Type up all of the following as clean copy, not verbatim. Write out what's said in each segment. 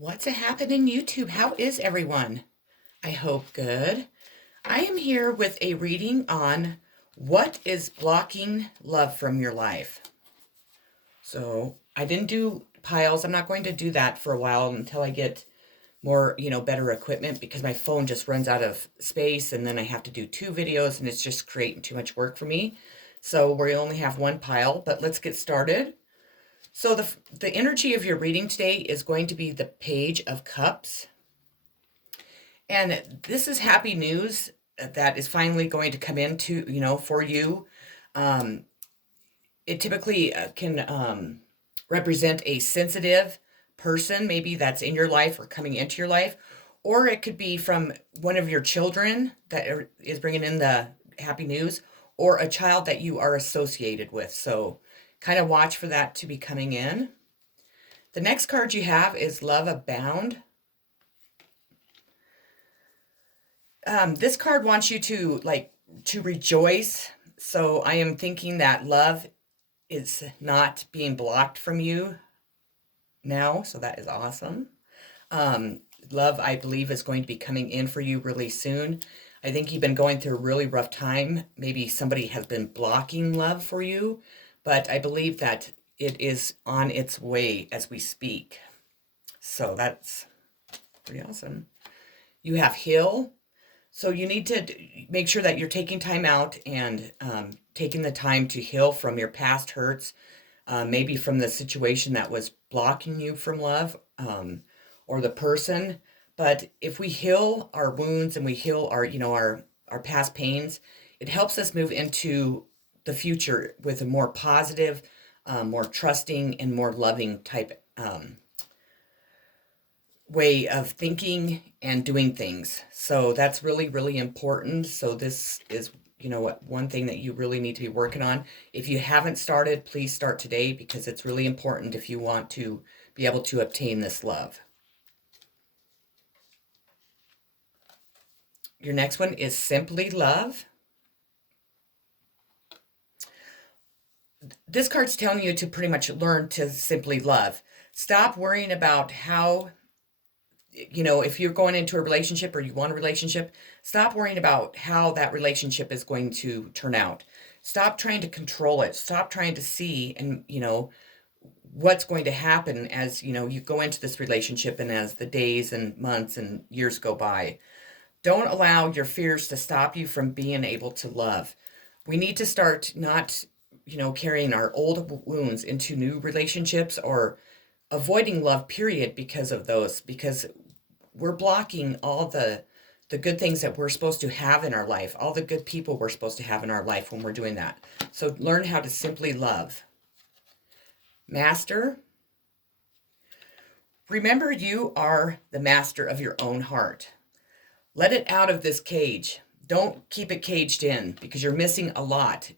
What's happening, YouTube? How is everyone? I hope good. I am here with a reading on what is blocking love from your life. So I didn't do piles. I'm not going to do that for a while until I get more, better equipment because my phone just runs out of space and then I have to do two videos and it's just creating too much work for me. So we only have one pile, but let's get started. So the energy of your reading today is going to be the Page of Cups. And this is happy news that is finally going to come into, for you. Um, it typically can represent a sensitive person, maybe that's in your life or coming into your life, or it could be from one of your children that is bringing in the happy news, or a child that you are associated with. So kind of watch for that to be coming in. The next card you have is Love Abound. This card wants you to rejoice. So I am thinking that love is not being blocked from you now. So that is awesome. Love, I believe, is going to be coming in for you really soon. I think you've been going through a really rough time. Maybe somebody has been blocking love for you, but I believe that it is on its way as we speak. So that's pretty awesome. You have Heal. So you need to make sure that you're taking time out and taking the time to heal from your past hurts, maybe from the situation that was blocking you from love, or the person. But if we heal our wounds and we heal our past pains, it helps us move into the future with a more positive, more trusting, and more loving type way of thinking and doing things. So that's really, really important. So this is, one thing that you really need to be working on. If you haven't started, please start today because it's really important if you want to be able to obtain this love. Your next one is Simply Love. This card's telling you to pretty much learn to simply love. Stop worrying about how, if you're going into a relationship or you want a relationship, stop worrying about how that relationship is going to turn out. Stop trying to control it. Stop trying to see and, what's going to happen as, you go into this relationship and as the days and months and years go by. Don't allow your fears to stop you from being able to love. We need to start not, carrying our old wounds into new relationships or avoiding love, period, because of those, because we're blocking all the good things that we're supposed to have in our life, all the good people we're supposed to have in our life when we're doing that. So learn how to simply love. Master. Remember, you are the master of your own heart. Let it out of this cage. Don't keep it caged in because you're missing a lot.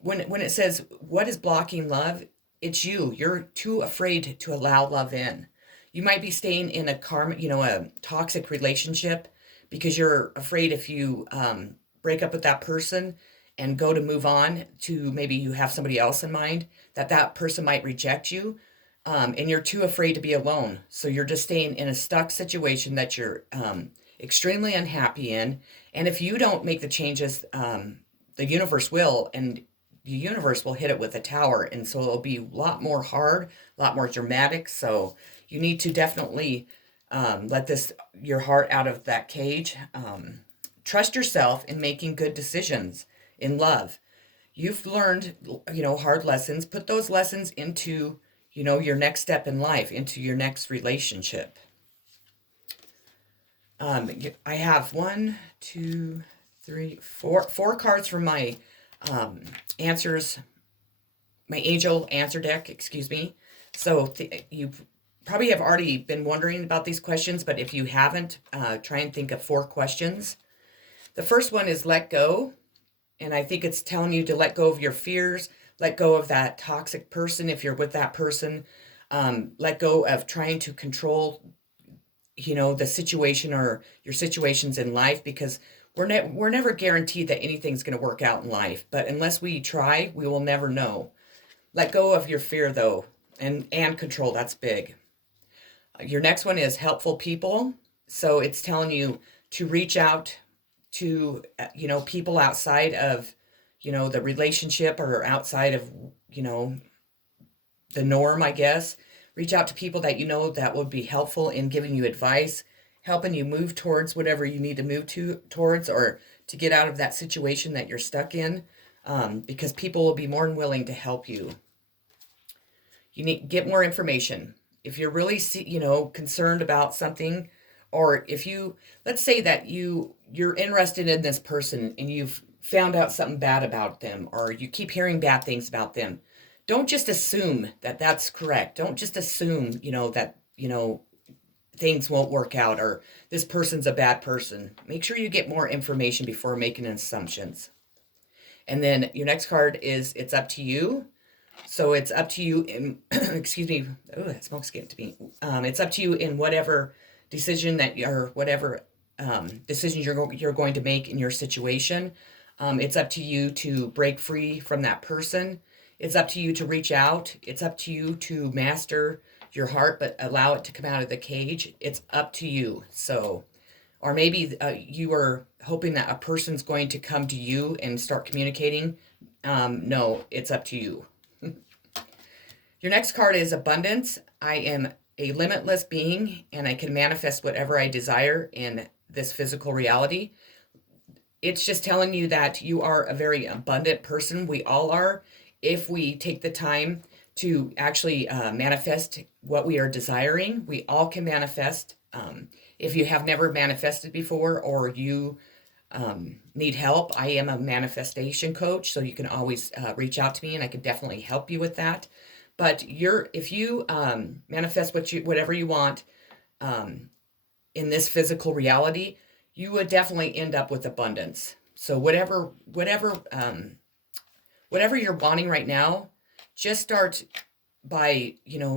When it says what is blocking love, it's you. You're too afraid to allow love in. You might be staying in a toxic relationship because you're afraid if you break up with that person and go to move on to maybe you have somebody else in mind, that person might reject you. And you're too afraid to be alone. So you're just staying in a stuck situation that you're extremely unhappy in. And if you don't make the changes, the universe will, and the universe will hit it with a tower. And so it'll be a lot more hard, a lot more dramatic. So you need to definitely let your heart out of that cage. Trust yourself in making good decisions in love. You've learned, hard lessons. Put those lessons into, your next step in life, into your next relationship. I have four cards from my answers, my angel answer deck, excuse me. So you probably have already been wondering about these questions, but if you haven't, try and think of 4 questions. The first one is let go. And I think it's telling you to let go of your fears, let go of that toxic person if you're with that person, let go of trying to control the situation or your situations in life, because we're never guaranteed that anything's going to work out in life. But unless we try, we will never know. Let go of your fear, though, and control. That's big. Your next one is helpful people. So it's telling you to reach out to, people outside of, the relationship or outside of, you know, the norm, I guess. Reach out to people that that would be helpful in giving you advice, helping you move towards whatever you need to move towards, or to get out of that situation that you're stuck in, because people will be more than willing to help you. You need to get more information. If you're really, concerned about something, or if let's say that you're interested in this person and you've found out something bad about them, or you keep hearing bad things about them, don't just assume that that's correct. Don't just assume, that, things won't work out, or this person's a bad person. Make sure you get more information before making assumptions. And then your next card is it's up to you. So it's up to you in, excuse me, oh, that smoke's getting to me. It's up to you in whatever decision whatever decisions you're going to make in your situation. It's up to you to break free from that person. It's up to you to reach out. It's up to you to master your heart, but allow it to come out of the cage. It's up to you. So, or maybe you are hoping that a person's going to come to you and start communicating. No, it's up to you. Your next card is abundance. I am a limitless being, and I can manifest whatever I desire in this physical reality. It's just telling you that you are a very abundant person. We all are, if we take the time to actually manifest what we are desiring. We all can manifest. If you have never manifested before, or you need help, I am a manifestation coach, so you can always reach out to me, and I can definitely help you with that. But if you manifest whatever you want in this physical reality, you would definitely end up with abundance. So whatever you're wanting right now, just start by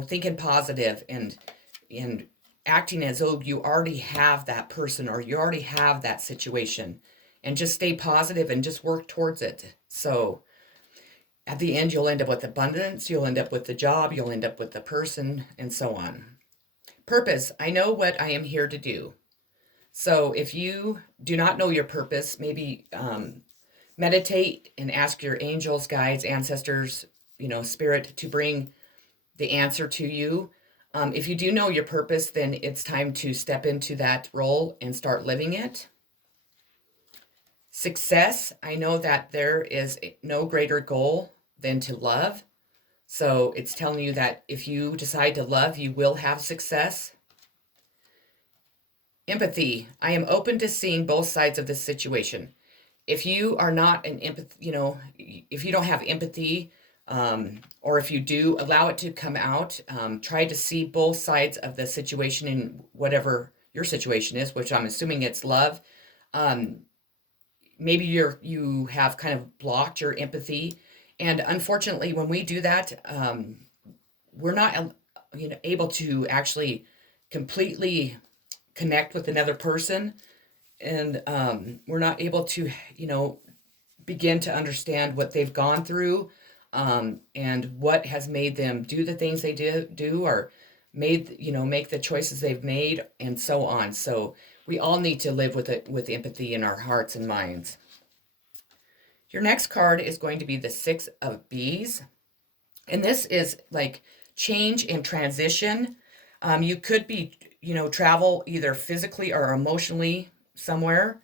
thinking positive and acting as though you already have that person, or you already have that situation, and just stay positive and just work towards it. So at the end, you'll end up with abundance, you'll end up with the job, you'll end up with the person, and so on. Purpose. I know what I am here to do. So if you do not know your purpose, maybe meditate and ask your angels, guides, ancestors, spirit, to bring the answer to you. If you do know your purpose, then it's time to step into that role and start living it. Success. I know that there is no greater goal than to love. So it's telling you that if you decide to love, you will have success. Empathy. I am open to seeing both sides of this situation. If you are not an empath, if you don't have empathy, or if you do, allow it to come out. Try to see both sides of the situation in whatever your situation is, which I'm assuming it's love. Maybe you have kind of blocked your empathy, and unfortunately, when we do that, we're not able to actually completely connect with another person, and we're not able to begin to understand what they've gone through, and what has made them do the things they do, or make the choices they've made, and so on. So we all need to live with empathy in our hearts and minds. Your next card is going to be the Six of Bees. And this is like change and transition. You could be, travel either physically or emotionally somewhere.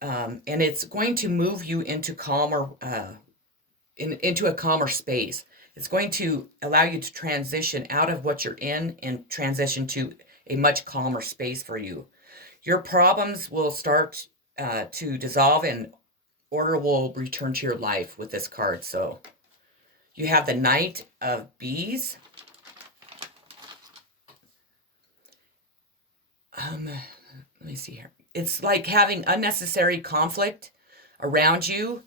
And it's going to move you into into a calmer space. It's going to allow you to transition out of what you're in and transition to a much calmer space for you. Your problems will start to dissolve, and order will return to your life with this card. So you have the Knight of Bees. Let me see here. It's like having unnecessary conflict around you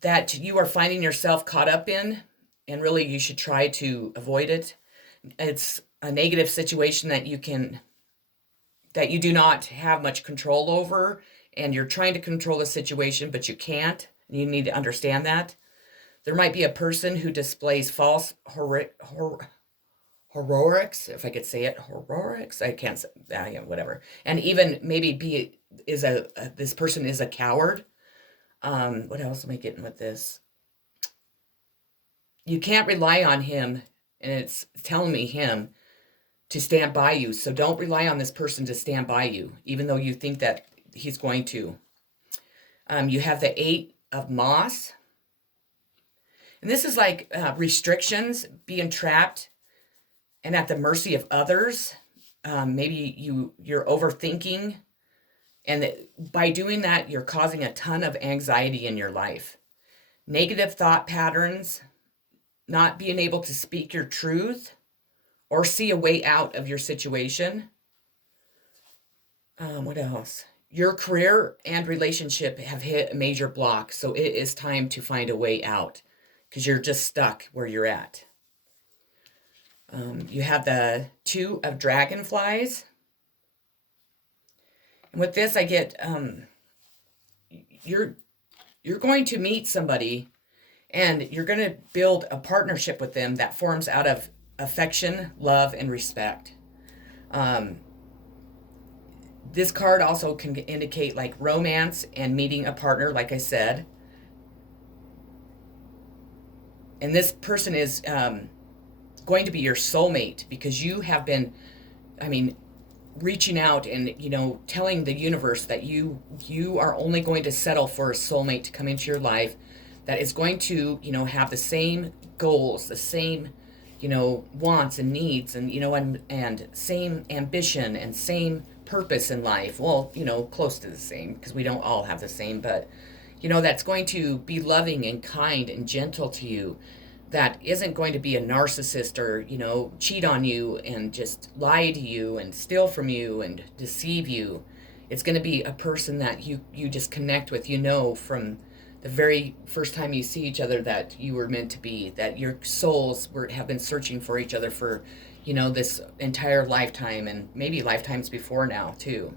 that you are finding yourself caught up in, and really you should try to avoid it. It's a negative situation that you do not have much control over, and you're trying to control the situation, but you can't. You need to understand that. There might be a person who displays false heroics, if I could say it, heroics. I can't say, yeah, whatever. And even maybe this person is a coward. What else am I getting with this? You can't rely on him, and it's telling me him to stand by you. So don't rely on this person to stand by you, even though you think that he's going to. You have the 8 of Moss. And this is like restrictions, being trapped and at the mercy of others. Maybe you're overthinking. And by doing that, you're causing a ton of anxiety in your life. Negative thought patterns, not being able to speak your truth or see a way out of your situation. What else? Your career and relationship have hit a major block, so it is time to find a way out because you're just stuck where you're at. You have the 2 of Dragonflies. And with this, I get you're going to meet somebody and you're going to build a partnership with them that forms out of affection, love, and respect. This card also can indicate like romance and meeting a partner, like I said. And this person is going to be your soulmate because you have been, reaching out and, telling the universe that you are only going to settle for a soulmate to come into your life that is going to, have the same goals, the same, wants and needs and, and same ambition and same purpose in life. Well, close to the same because we don't all have the same, but, that's going to be loving and kind and gentle to you. That isn't going to be a narcissist or, cheat on you and just lie to you and steal from you and deceive you. It's going to be a person that you just connect with, from the very first time you see each other that you were meant to be, that your souls have been searching for each other for, this entire lifetime and maybe lifetimes before now too.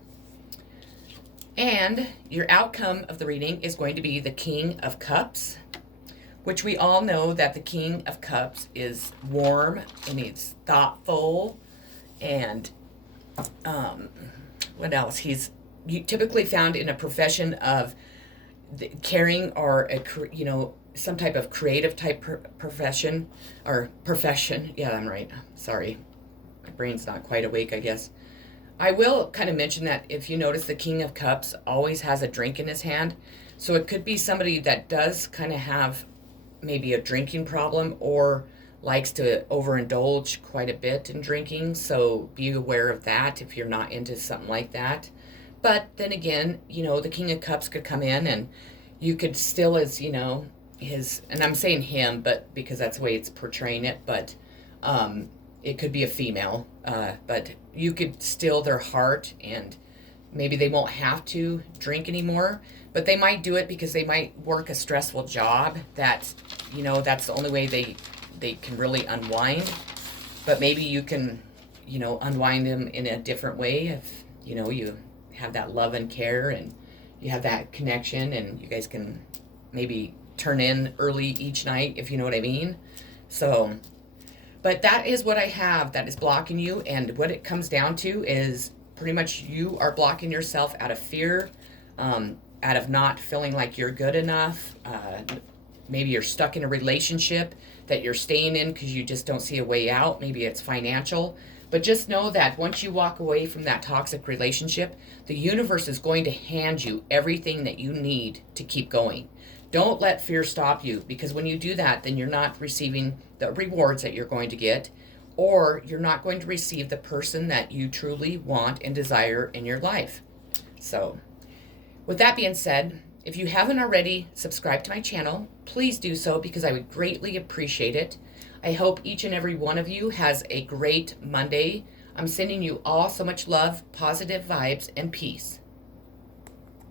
And your outcome of the reading is going to be the King of Cups, which we all know that the King of Cups is warm and he's thoughtful and what else? He's typically found in a profession of caring or some type of creative type profession or profession. Yeah, I'm right. Sorry, my brain's not quite awake, I guess. I will kind of mention that if you notice, the King of Cups always has a drink in his hand, so it could be somebody that does kind of have maybe a drinking problem or likes to overindulge quite a bit in drinking. So be aware of that if you're not into something like that. But then again, the King of Cups could come in and you could still, as his, and I'm saying him, but because that's the way it's portraying it, but it could be a female, but you could steal their heart and maybe they won't have to drink anymore, but they might do it because they might work a stressful job that, that's the only way they can really unwind. But maybe you can, unwind them in a different way if, you have that love and care and you have that connection and you guys can maybe turn in early each night, if you know what I mean. So, but that is what I have that is blocking you. And what it comes down to is pretty much you are blocking yourself out of fear, out of not feeling like you're good enough. Maybe you're stuck in a relationship that you're staying in because you just don't see a way out. Maybe it's financial. But just know that once you walk away from that toxic relationship, the universe is going to hand you everything that you need to keep going. Don't let fear stop you, because when you do that, then you're not receiving the rewards that you're going to get, or you're not going to receive the person that you truly want and desire in your life. So, with that being said, if you haven't already subscribed to my channel, please do so because I would greatly appreciate it. I hope each and every one of you has a great Monday. I'm sending you all so much love, positive vibes, and peace.